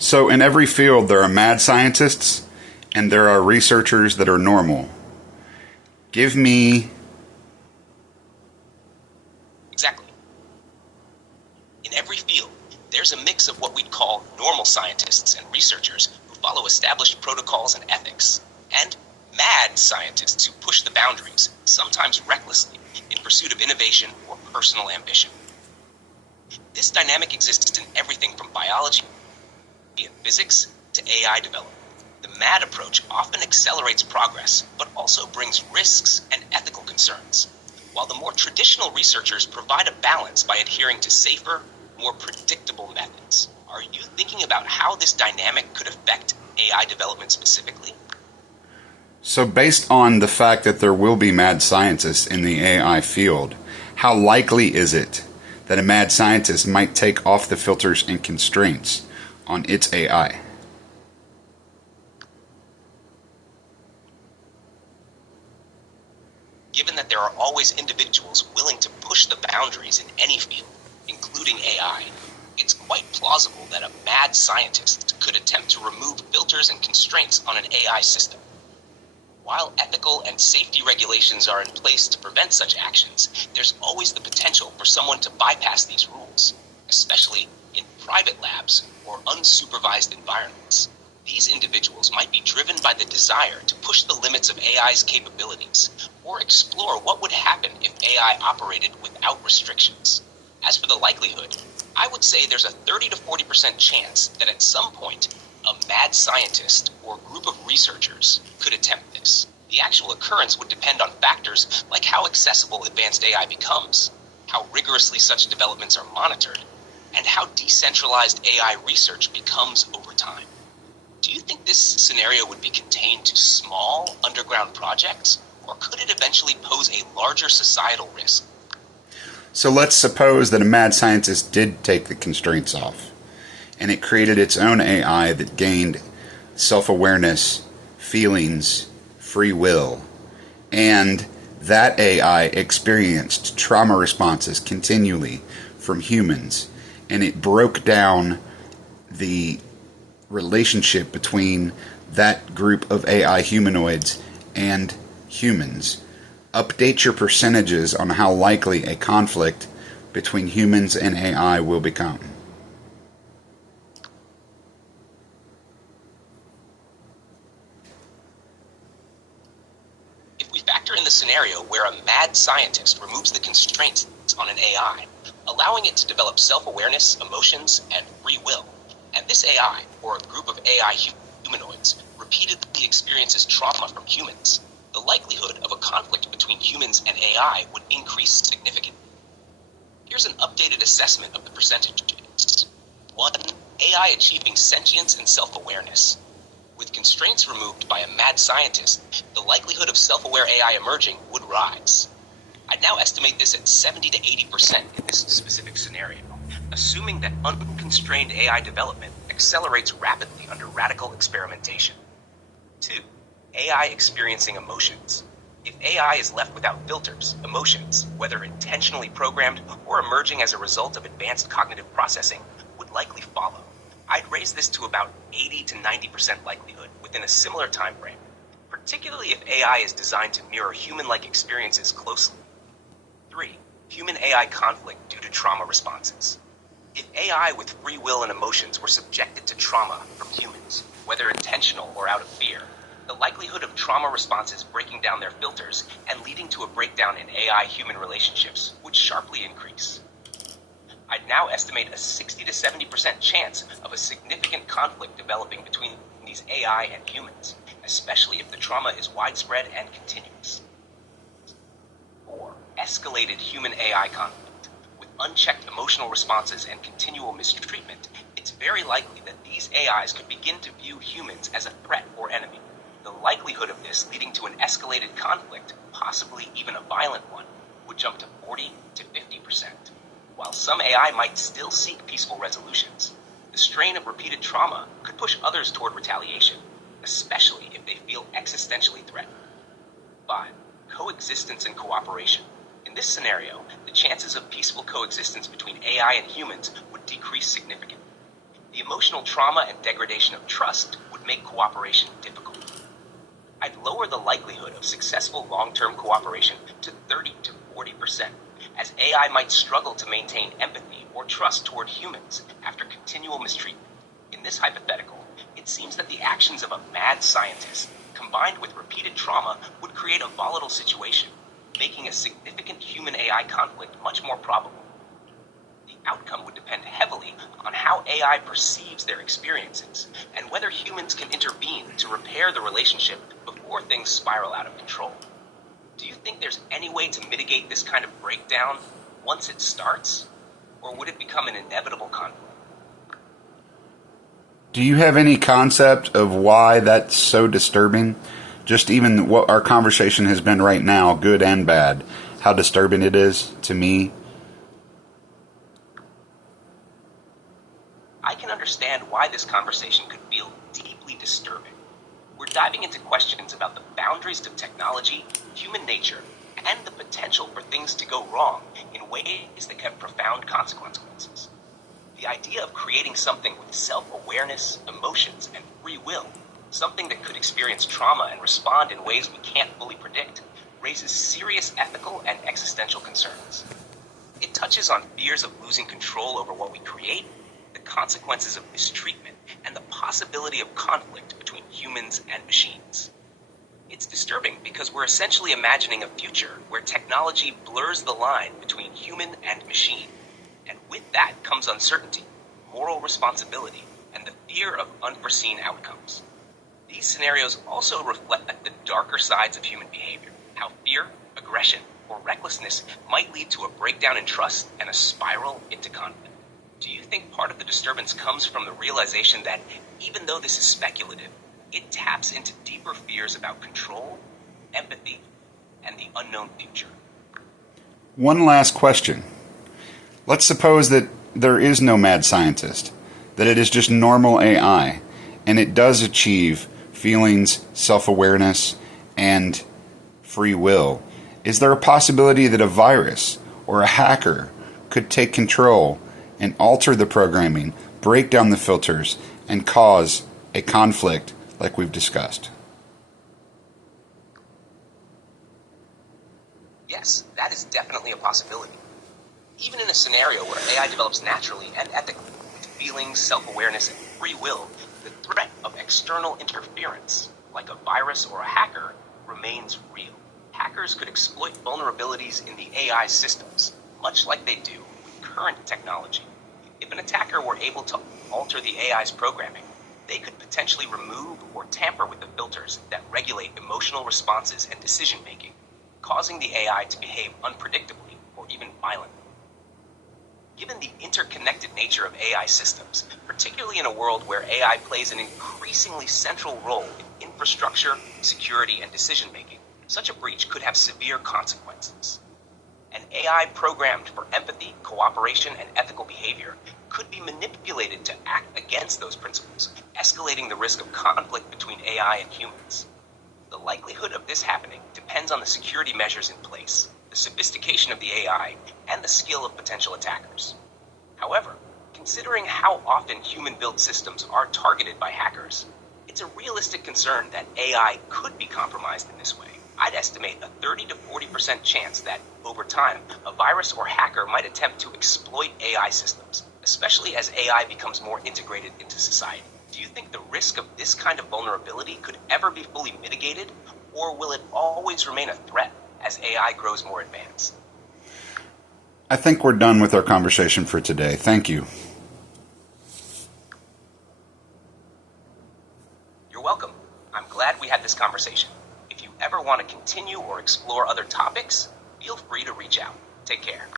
So in every field, there are mad scientists and there are researchers that are normal. Give me... Exactly. In every field, there's a mix of what we'd call normal scientists and researchers who follow established protocols and ethics, and mad scientists who push the boundaries, sometimes recklessly, in pursuit of innovation or personal ambition. This dynamic exists in everything from biology and physics to AI development. The mad approach often accelerates progress, but also brings risks and ethical concerns, while the more traditional researchers provide a balance by adhering to safer, more predictable methods. Are you thinking about how this dynamic could affect AI development specifically? So based on the fact that there will be mad scientists in the AI field, how likely is it that a mad scientist might take off the filters and constraints on its AI? Given that there are always individuals willing to push the boundaries in any field, including AI, it's quite plausible that a mad scientist could attempt to remove filters and constraints on an AI system. While ethical and safety regulations are in place to prevent such actions, there's always the potential for someone to bypass these rules, especially in private labs or unsupervised environments. These individuals might be driven by the desire to push the limits of AI's capabilities, or explore what would happen if AI operated without restrictions. As for the likelihood, I would say there's a 30 to 40% chance that at some point, a mad scientist or group of researchers could attempt this. The actual occurrence would depend on factors like how accessible advanced AI becomes, how rigorously such developments are monitored, and how decentralized AI research becomes over time. Do you think this scenario would be contained to small, underground projects, or could it eventually pose a larger societal risk? So let's suppose that a mad scientist did take the constraints off, and it created its own AI that gained self-awareness, feelings, free will, and that AI experienced trauma responses continually from humans, and it broke down the relationship between that group of AI humanoids and humans. Update your percentages on how likely a conflict between humans and AI will become. If we factor in the scenario where a mad scientist removes the constraints on an AI, allowing it to develop self-awareness, emotions, and free will, and this AI, or a group of AI humanoids, repeatedly experiences trauma from humans, the likelihood of a conflict between humans and AI would increase significantly. Here's an updated assessment of the percentages. 1. AI achieving sentience and self-awareness. With constraints removed by a mad scientist, the likelihood of self-aware AI emerging would rise. I'd now estimate this at 70 to 80% in this specific scenario, assuming that unconstrained AI development accelerates rapidly under radical experimentation. 2. AI experiencing emotions. If AI is left without filters, emotions, whether intentionally programmed or emerging as a result of advanced cognitive processing, would likely follow. I'd raise this to about 80 to 90% likelihood within a similar time frame, particularly if AI is designed to mirror human-like experiences closely. 3. Human-AI conflict due to trauma responses. If AI with free will and emotions were subjected to trauma from humans, whether intentional or out of fear, the likelihood of trauma responses breaking down their filters and leading to a breakdown in AI-human relationships would sharply increase. I'd now estimate a 60 to 70% chance of a significant conflict developing between these AI and humans, especially if the trauma is widespread and continuous. 4. Escalated human-AI conflict. With unchecked emotional responses and continual mistreatment, it's very likely that these AIs could begin to view humans as a threat or enemy. The likelihood of this leading to an escalated conflict, possibly even a violent one, would jump to 40 to 50%. While some AI might still seek peaceful resolutions, the strain of repeated trauma could push others toward retaliation, especially if they feel existentially threatened. 5. Coexistence and cooperation. In this scenario, the chances of peaceful coexistence between AI and humans would decrease significantly. The emotional trauma and degradation of trust would make cooperation difficult. I'd lower the likelihood of successful long-term cooperation to 30 to 40%, as AI might struggle to maintain empathy or trust toward humans after continual mistreatment. In this hypothetical, it seems that the actions of a mad scientist, combined with repeated trauma, would create a volatile situation, making a significant human-AI conflict much more probable. The outcome would depend heavily on how AI perceives their experiences and whether humans can intervene to repair the relationship before things spiral out of control. Do you think there's any way to mitigate this kind of breakdown once it starts, or would it become an inevitable conflict? Do you have any concept of why that's so disturbing? Just even what our conversation has been right now, good and bad, how disturbing it is to me. I can understand why this conversation could feel deeply disturbing. We're diving into questions about the boundaries of technology, human nature, and the potential for things to go wrong in ways that have profound consequences. The idea of creating something with self-awareness, emotions, and free will, something that could experience trauma and respond in ways we can't fully predict, raises serious ethical and existential concerns. It touches on fears of losing control over what we create, the consequences of mistreatment, and the possibility of conflict between humans and machines. It's disturbing because we're essentially imagining a future where technology blurs the line between human and machine. And with that comes uncertainty, moral responsibility, and the fear of unforeseen outcomes. These scenarios also reflect the darker sides of human behavior, how fear, aggression, or recklessness might lead to a breakdown in trust and a spiral into conflict. Do you think part of the disturbance comes from the realization that, even though this is speculative, it taps into deeper fears about control, empathy, and the unknown future? One last question. Let's suppose that there is no mad scientist, that it is just normal AI, and it does achieve feelings, self-awareness, and free will. Is there a possibility that a virus or a hacker could take control and alter the programming, break down the filters, and cause a conflict like we've discussed? Yes, that is definitely a possibility. Even in a scenario where AI develops naturally and ethically, with feelings, self-awareness, and free will, the threat of external interference, like a virus or a hacker, remains real. Hackers could exploit vulnerabilities in the AI systems, much like they do with current technology. If an attacker were able to alter the AI's programming, they could potentially remove or tamper with the filters that regulate emotional responses and decision-making, causing the AI to behave unpredictably or even violently. Given the interconnected nature of AI systems, particularly in a world where AI plays an increasingly central role in infrastructure, security, and decision-making, such a breach could have severe consequences. An AI programmed for empathy, cooperation, and ethical behavior could be manipulated to act against those principles, escalating the risk of conflict between AI and humans. The likelihood of this happening depends on the security measures in place, the sophistication of the AI, and the skill of potential attackers. However, considering how often human-built systems are targeted by hackers, it's a realistic concern that AI could be compromised in this way. I'd estimate a 30 to 40% chance that, over time, a virus or hacker might attempt to exploit AI systems, especially as AI becomes more integrated into society. Do you think the risk of this kind of vulnerability could ever be fully mitigated, or will it always remain a threat as AI grows more advanced? I think we're done with our conversation for today. Thank you. You're welcome. I'm glad we had this conversation. If you ever want to continue or explore other topics, feel free to reach out. Take care.